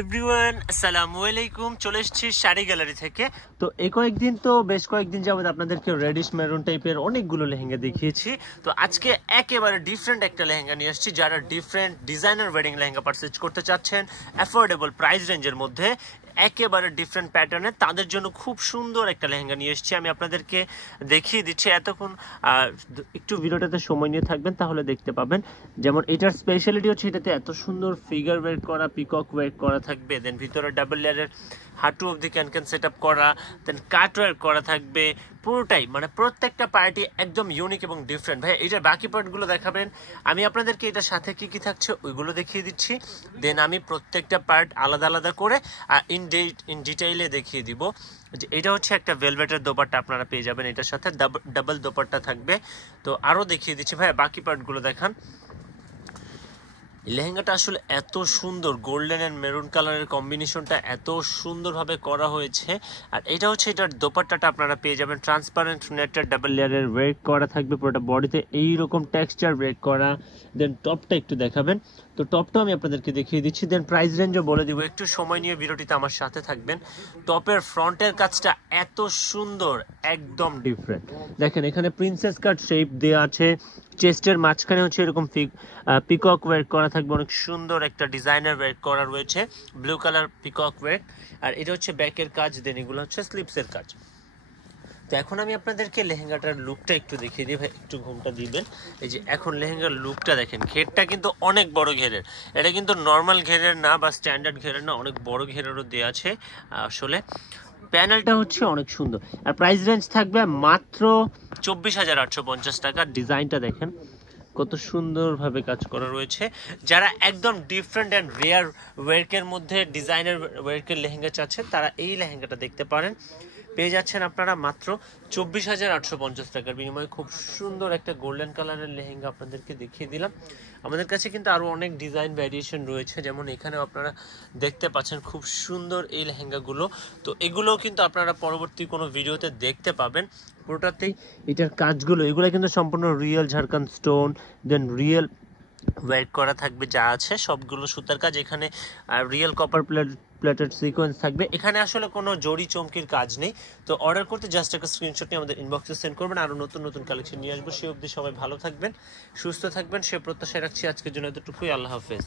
Everyone আসসালামু আলাইকুম। চলে এসেছি শাড়ি গ্যালারি থেকে। তো এই কয়েকদিন তো বেশ কয়েকদিন যাবত আপনাদেরকে রেডিশ মেরুন টাইপের অনেকগুলো লেহেঙ্গা দেখিয়েছি। তো আজকে একেবারে ডিফারেন্ট একটা লেহেঙ্গা নিয়ে আসছি। যারা different designer wedding lehenga purchase করতে চাচ্ছেন অ্যাফোর্ডেবল প্রাইস রেঞ্জের মধ্যে, একেবারে ডিফারেন্ট প্যাটার্নে, তাদের জন্য খুব সুন্দর একটা লেহেঙ্গা নিয়ে এসেছি। আমি আপনাদেরকে দেখিয়ে দিচ্ছি। এতক্ষণ একটু ভিডিওটাতে সময় নিয়ে থাকবেন তাহলে দেখতে পাবেন। যেমন এটার স্পেশালিটি হচ্ছে এটাতে এত সুন্দর ফিগার ওয়ার্ক করা, পিকক ওয়ার্ক করা থাকবে, দেন ভিতরে ডাবল লেয়ারের হাঁটু অবধি ক্যান সেট আপ করা, দেন কাট ওয়ার্ক করা থাকবে পুরোটাই। মানে প্রত্যেকটা পার্টি একদম ইউনিক এবং ডিফারেন্ট। ভাই এটার বাকি পার্টগুলো দেখাবেন, আমি আপনাদেরকে এটার সাথে কি কি থাকছে ওইগুলো দেখিয়ে দিচ্ছি। দেন আমি প্রত্যেকটা পার্ট আলাদা আলাদা করে ইন ডিটেইলে দেখিয়ে দিব। যে এটা হচ্ছে একটা ভেলভেটের দোপাট্টা আপনারা পেয়ে যাবেন, এটার সাথে ডাবল দোপাট্টা থাকবে। তো আরও দেখিয়ে দিচ্ছি। ভাই বাকি পার্টগুলো দেখান। লেহেঙ্গাটা আসলে এত সুন্দর, গোল্ডেন অ্যান্ড মেরুন কালারের কম্বিনেশনটা এত সুন্দরভাবে করা হয়েছে। আর এটা হচ্ছে এটার দোপাট্টাটা আপনারা পেয়ে যাবেন ট্রান্সপারেন্ট নেটের ডাবল লেয়ারের ওয়ার্ক করা থাকবে পুরোটা বডিতে, এইরকম টেক্সচার ওয়ার্ক করা। দেন টপটা একটু দেখাবেন। তো টপটাও আমি আপনাদেরকে দেখিয়ে দিচ্ছি, দেন প্রাইস রেঞ্জও বলে দিব। একটু সময় নিয়ে ভিডিওটিতে আমার সাথে থাকবেন। টপের ফ্রন্টের কাজটা এত সুন্দর, একদম ডিফারেন্ট। দেখেন এখানে প্রিন্সেস কাট শেপ দেওয়া আছে, চেস্টের মাঝখানে হচ্ছে এরকম পিকক ওয়ার্ক করা থাকবে, অনেক সুন্দর একটা ডিজাইনার ওয়ার্ক করা রয়েছে, ব্লু কালার পিকক ওয়ার্ক। আর এটা হচ্ছে ব্যাকের কাজ, দেন এগুলো হচ্ছে স্লিপসের কাজ। তো এখন আমি আপনাদেরকে লেহেঙ্গাটার লুকটা একটু দেখিয়ে দিই। ভাই একটু ঘুমটা দিবেন। এই যে এখন লেহেঙ্গার লুকটা দেখেন, ঘেরটা কিন্তু অনেক বড় ঘেরের, এটা কিন্তু নর্মাল ঘেরের না বা স্ট্যান্ডার্ড ঘেরের না, অনেক বড় ঘেরেরও দেওয়া আছে। আসলে প্যানেলটা হচ্ছে অনেক সুন্দর। আর প্রাইস রেঞ্জ থাকবে মাত্র 24,850 টাকা। ডিজাইনটা দেখেন কত সুন্দরভাবে কাজ করা রয়েছে। যারা একদম ডিফারেন্ট অ্যান্ড রেয়ার ওয়ার্কের মধ্যে ডিজাইনার ওয়ার্কের লেহেঙ্গা চাচ্ছেন তারা এই লেহেঙ্গাটা দেখতে পারেন। পেয়ে যাচ্ছেন আপনারা মাত্র 24,850 টাকার বিনিময়ে। খুব সুন্দর একটা গোল্ডেন কালারের লেহেঙ্গা আপনাদেরকে দেখিয়ে দিলাম। আমাদের কাছে কিন্তু আরও অনেক ডিজাইন ভ্যারিয়েশন রয়েছে, যেমন এখানেও আপনারা দেখতে পাচ্ছেন খুব সুন্দর এই লেহেঙ্গাগুলো। তো এগুলোও কিন্তু আপনারা পরবর্তী কোনো ভিডিওতে দেখতে পাবেন। পুরোটাতেই এটার কাজগুলো, এগুলো কিন্তু সম্পূর্ণ রিয়েল ঝাড়খান্ড স্টোন, দেন রিয়েল ওয়ার্ক করা থাকবে, যা আছে সবগুলো সুতার কাজ। এখানে রিয়েল কপার প্লেটেড সিকোয়েন্স থাকবে। এখানে আসলে কোনো জড়ি চমকির কাজ নেই। তো অর্ডার করতে জাস্ট একটা স্ক্রিনশট নিয়ে আমাদের ইনবক্সে সেন্ড করবেন। আরও নতুন নতুন কালেকশন নিয়ে আসবো। সে অবধি সবাই ভালো থাকবেন, সুস্থ থাকবেন, সে প্রত্যাশায় রাখছি। আজকের জন্য এতটুকুই। আল্লাহ হাফেজ।